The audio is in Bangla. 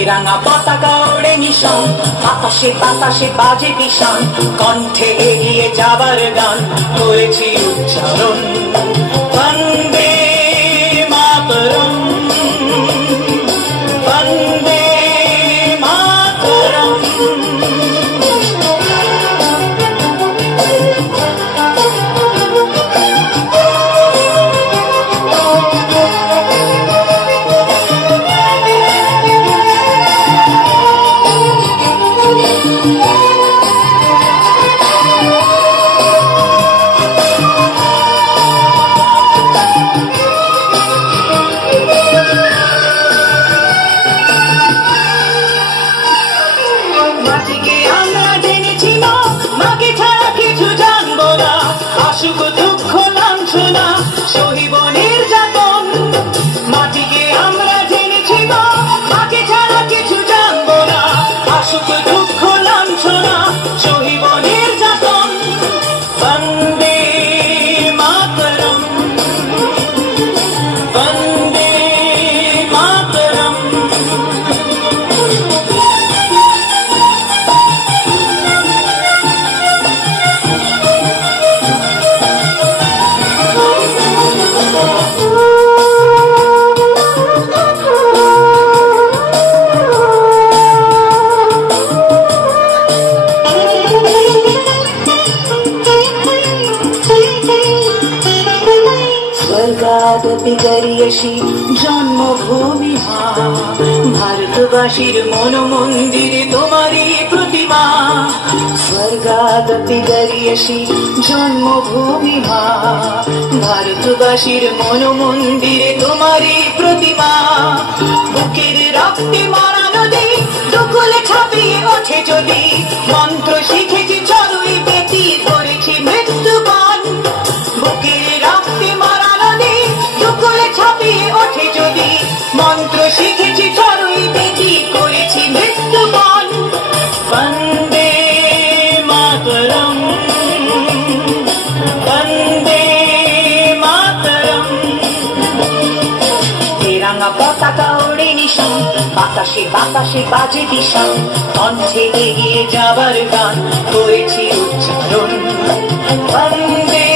তেরাঙা পতাকা ওড়ে নিশান, আকাশে বাতাসে বাজে বিশান, কণ্ঠে এগিয়ে যাবার গান করেছি উচ্চারণ। বন্দে মাতরম, বন্দে মাতরম। সুখ দুঃখ লাঞ্ছনা সহিব নির্যাতন, মাটিকে আমরা জেনেছি মা, মাকে ছাড়া কিছু জানবো না। সুখ দুঃখ লাঞ্ছনা সহিব নির্যাতন। বন্দে মাতরম, বন্দে মাতরম। স্বর্গাদপি গরিয়সী জন্মভূমি মা, ভারতবাসীর মন মন্দিরে তোমারই প্রতিমা। স্বর্গাদপি গরিয়সী জন্মভূমি মা, ভারতবাসীর মন মন্দিরে তোমারই প্রতিমা। বুকের রক্তে মারা নদী দুকুলে ছাপিয়ে ওঠে যদি, মন্ত্র শিখেছি চড়ুই বেতি করেছি মৃত্যুবন। বুকের রক্তে মারা নদী দুকুলে ছাপিয়ে ওঠে যদি, মন্ত্র শিখেছি চড়ুই বেতি করেছি মৃত্যুবন। বন্দে মাতরম, বন্দে মাতরম। তেরাঙা পতাকা ওড়ে নিশান, বাতাসে বাতাসে বাজে বিশান, কণ্ঠে এগিয়ে যাবার গান করেছি উচ্চারণ। বন্দে